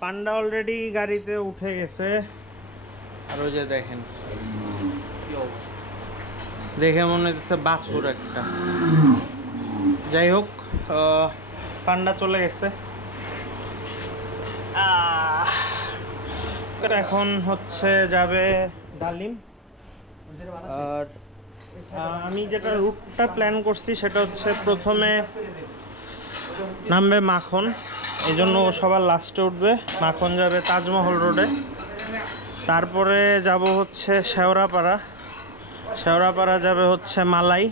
পান্ডা already গাড়িতে উঠে গেছে। আর ওই যে দেখেন দেখে মনে হচ্ছে বাছুর একটা। যাই হোক, পান্ডা চলে গেছে। এখন হচ্ছে যাবে ডালিম। আর আমি যেটা রুটটা প্ল্যান করছি সেটা হচ্ছে প্রথমে নামবে মাখন, এই জন্য সবার লাস্টে উঠবে। মাখন যাবে তাজমহল রোডে। তারপরে যাব হচ্ছে শেওড়াপাড়া। শেওড়াপাড়া যাবে হচ্ছে মালাই।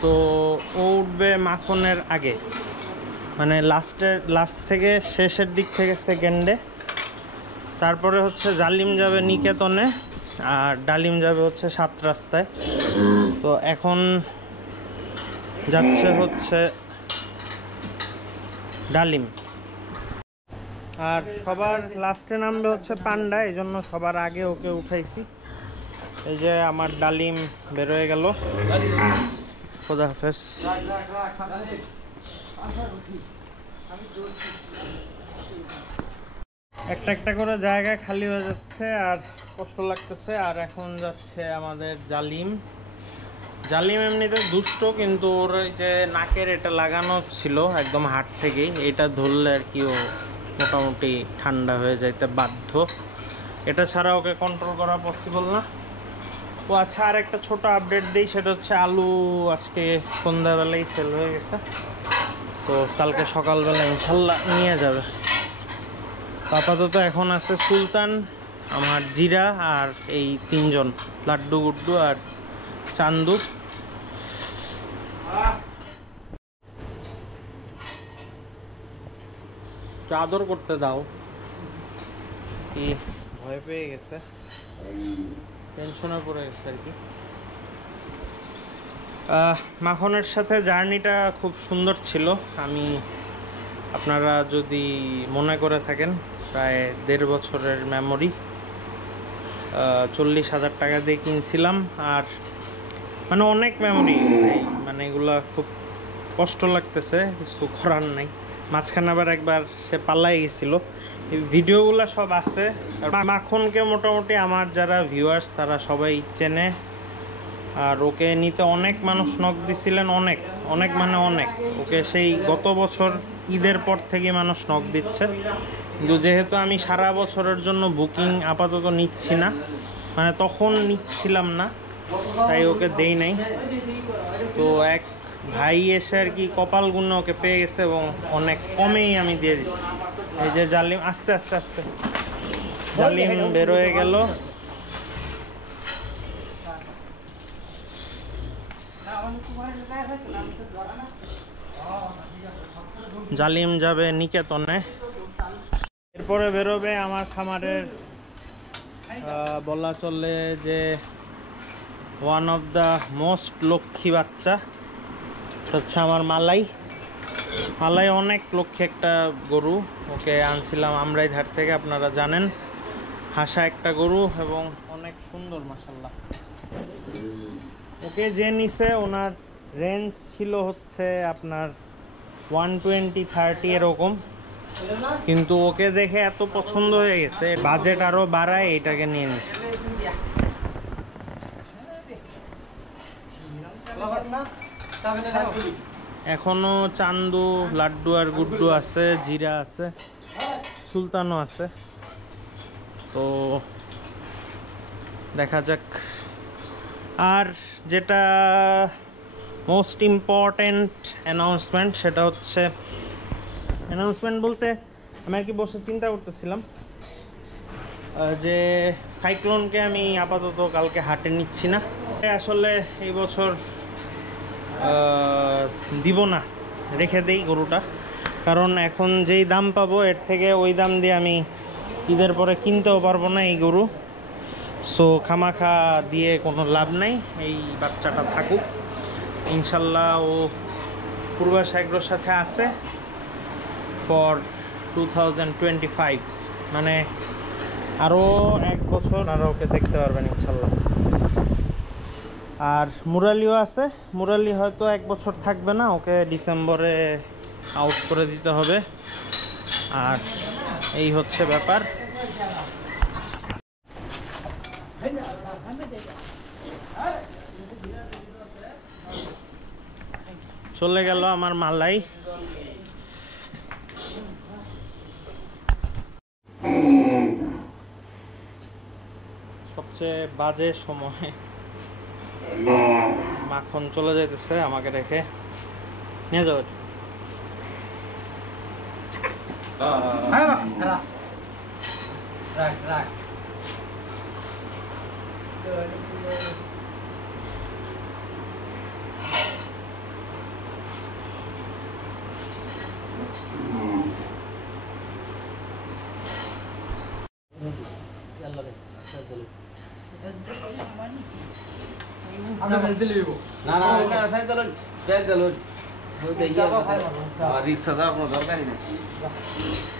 তো ও উঠবে মাখনের আগে, মানে লাস্ট থেকে শেষের দিক থেকে সেকেন্ডে। তারপরে হচ্ছে জালিম যাবে নিকেতনে, আর ডালিম যাবে হচ্ছে 7 রাস্তায়। তো এখন যাচ্ছে হচ্ছে ডালিম। আর সবার লাস্টে নামবে হচ্ছে পান্ডা, এই জন্য সবার আগে ওকে উঠাইছি। এই যে আমার ডালিম বেরোয় গেল। খোদা হাফেজ। একটা একটা করে জায়গা খালি হয়ে যাচ্ছে আর কষ্ট লাগতেছে। আর এখন যাচ্ছে আমাদের জালিম। জালিম এমনিতে দুষ্ট, কিন্তু ওর ওই যে নাকের এটা লাগানো ছিল একদম হাট থেকেই, এটা ধরলে আর কি ও মোটামুটি ঠান্ডা হয়ে যাইতে বাধ্য। এটা ছাড়া ওকে কন্ট্রোল করা পসিবল না। ও আচ্ছা, আর একটা ছোট আপডেট দিই, সেটা হচ্ছে আলু আজকে সন্ধ্যাবেলায় সেল হয়ে গেছে। তো কালকে সকালবেলা ইনশাল্লাহ নিয়ে যাবে। আপাতত এখন আছে সুলতান, আমার জিরা, আর এই 3 জন, লাড্ডু গুড্ডু আর চান্দু। আদর করতে দাও, কি ভয় পেয়ে গেছে, টেনশনে পড়ে গেছে আর কি। মাখনের সাথে জার্নিটা খুব সুন্দর ছিল। আপনারা যদি মনে করে থাকেন, প্রায় 1.5 বছরের মেমোরি। 40,000 টাকা দিয়ে কিনছিলাম। আর মানে অনেক মেমোরি, মানে এগুলা খুব কষ্ট লাগতেছে, কিছু করার নাই। মাঝখানে আবার একবার সে পালাই গেছিলো, এই ভিডিওগুলো সব আছে। আর মাখনকে মোটামুটি আমার যারা ভিউয়ার্স তারা সবাই চেনে। আর ওকে নিতে অনেক মানুষ নক দিছিলেন, অনেক মানে অনেক। ওকে সেই গত বছর ঈদের পর থেকে মানুষ নক দিচ্ছে, কিন্তু যেহেতু আমি সারা বছরের জন্য বুকিং আপাতত নিচ্ছি না, মানে তখন নিচ্ছিলাম না, তাই ওকে দেই নাই। তো এক ভাই এসে আর কি কপাল গুণে ওকে পেয়ে গেছে, এবং অনেক কমেই আমি দিয়ে দিচ্ছি। এই যে জালিম আস্তে আস্তে আস্তে আস্তে জালিম বেরোয় গেল। জালিম যাবে নিকেতনে। এরপরে বেরোবে আমার খামারের বলা চলে যে one of the most Lakshmi বাচ্চা হচ্ছে আমার মালাই। মালাই অনেক লক্ষ্মী একটা গরু, ওকে আনছিলাম আমরাইধার থেকে, আপনারা জানেন। হাসা একটা গরু এবং অনেক সুন্দর মাশাআল্লাহ। ওকে যে নিছে ওনার রেঞ্জ ছিল হচ্ছে আপনার 120-30 এরকম, কিন্তু ওকে দেখে এত পছন্দ হয়ে গেছে, বাজেট আরো বাড়ায় এটাকে নিয়ে নিছে। এখনো চান্দু, লাড্ডু আর গুড্ডু আছে, জিরা আছে, সুলতানও আছে। তো দেখা যাক। আর যেটা মোস্ট ইম্পর্টেন্ট অ্যানাউন্সমেন্ট, সেটা হচ্ছে, অ্যানাউন্সমেন্ট বলতে আমি আর কি বসে চিন্তা করতেছিলাম যে সাইক্লোনকে আমি আপাতত কালকে হাটে নিচ্ছি না। আসলে এই বছর দিব না, রেখে দেই গরুটা, কারণ এখন যেই দাম পাবো এর থেকে ওই দাম দিয়ে আমি ঈদের পরে কিনতেও পারবো না এই গরু। সো খামাখা দিয়ে কোনো লাভ নাই, এই বাচ্চাটা থাকুক। ইনশাল্লাহ ও পূর্বাশ এগ্রোর সাথে আছে ফর 2025, মানে আরও 1 বছর আর ওকে দেখতে পারবেন ইনশাল্লাহ। আর মুরালিও আছে, মুরালি হয়তো 1 বছর থাকবে না, ওকে ডিসেম্বরে আউট করে দিতে হবে। আর এই হচ্ছে ব্যাপার। চলে গেল আমার মালাই। সবচেয়ে বাজে সময়, মাখন চলে যাইতেছে আমাকে রেখে। নিয়ে যাও।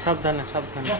সাবধানে সাবধানে।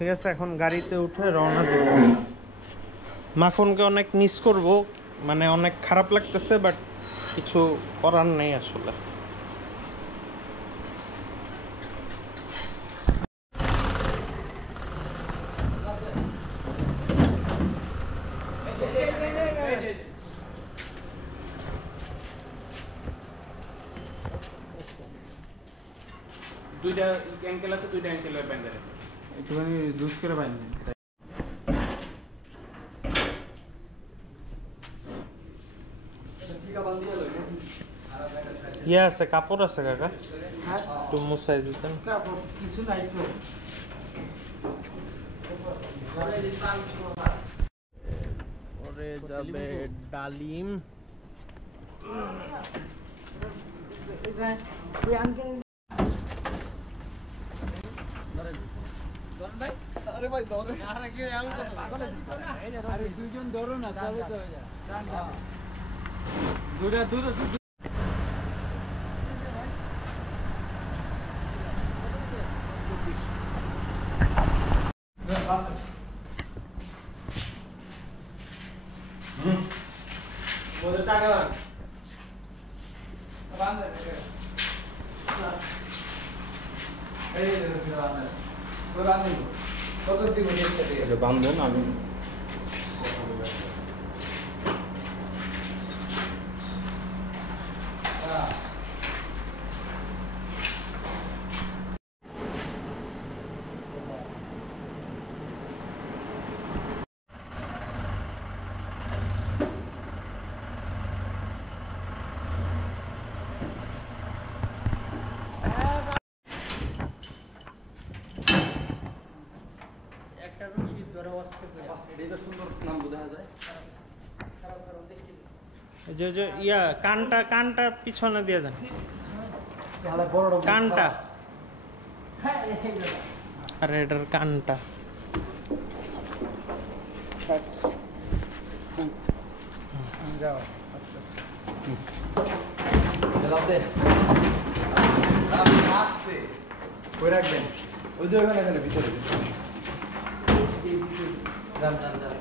ঠিক আছে, এখন গাড়িতে উঠে রওনা দেব। মাখনকে অনেক মিস করব, মানে অনেক খারাপ লাগতেছে, বাট কিছু করার নেই আসলে। দুইটা অ্যাঙ্কেল আছে, দুইটা অ্যাঙ্কেলের ব্যান্ডের একটুখানি জুস করে বাইন। ইয়ে আছে, কাপড় আছে কাকা, একটু মুছাই দিতেন। কিছু নাই তো। পরে যাবে ডালিম। দুইজন ধরো না, তাহলে তো হয়ে যায়। দুটা দুটো টাকা বান্ধব আমি যে ইয়া কানটা পিছনে দিয়ে দেন, কানটা। আরে এটার কানটা। যাও আস্তে কই রাখবেন, ওই যে ওখানে এখানে ভিতরে যান যান যান।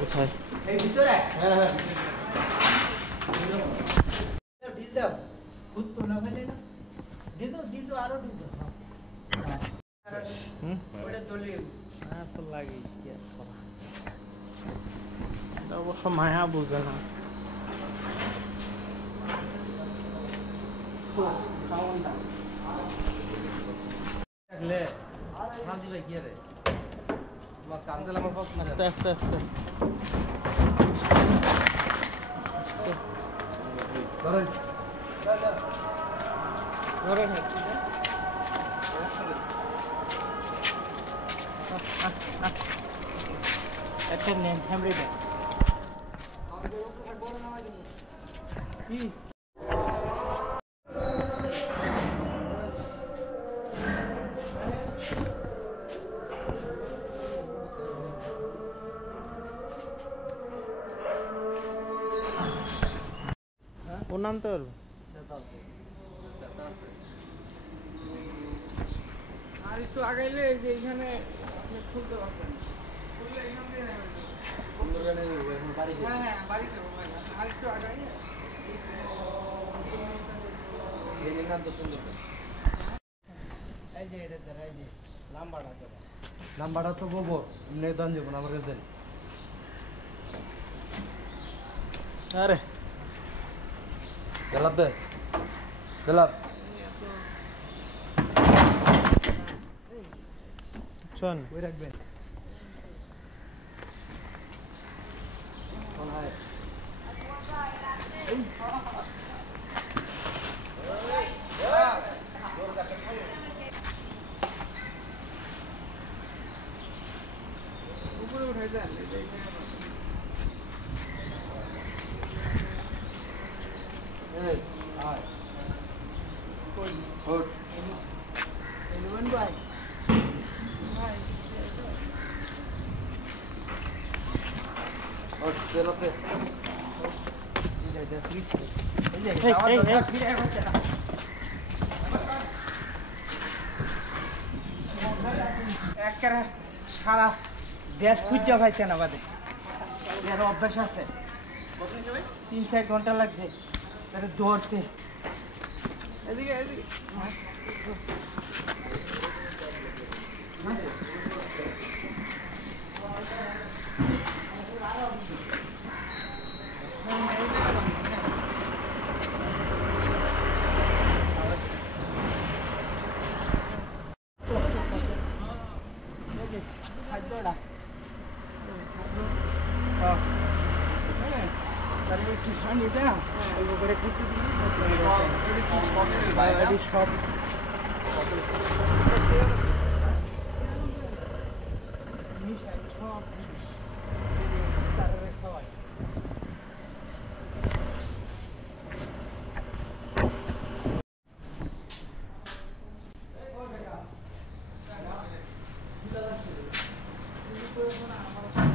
কোথায়? এই ভিতরে? হ্যাঁ হ্যাঁ ঢিল দাও, খুদ তো না ফেলে না, ঢিল দাও আরো ঢিল দাও। ওটা দলি হ্যাঁ তো লাগে কি আর করা, এটা অবশ্য মায়া বুঝে না। লে হাত দিলে কি রে, তোমার কান দিলে আমার পক্ষ না। আস্তে আস্তে আস্তে আস্তে ধরেন ধরেন। একটা নেন হ্যামরি দেন কি ও নাম তো আর একটু আগাইলে এই যে এখানে আপনি খুলতে পারবেন খুললে এখান দিয়ে নেবেন। হ্যাঁ হ্যাঁ বাড়িতে আর একটু আগাইলে এই যে এটা দেন এই যে নাম্বারটা দেন নাম্বারটা তো বলবো এমনি দান যাবো না আমার কাছে দেন আরে গেলাপ দে গেলাপ শোন ওই রাখবেন উপরে উঠাই দেন এই যে এখানে এই আয় কই ওঠ এলিভেন ভাই ভাই ওঠ গেলাপ দে এই যে এটা ফ্রিজ এই যে এই, আওয়াজ এই, হচ্ছে এই। ফিরে হচ্ছে না একেবারে সারা দেশ খুঁজা পাইছে না বাদে এর অভ্যাস আছে 3-4 ঘন্টা লাগছে এটা দৌড়তে এদিকে এদিকে খাদ্যটা তাহলে একটু সানিয়ে দেয় অল্প করে কুচি দিয়ে সব মিশাই সব তারপরে খাওয়াই আমার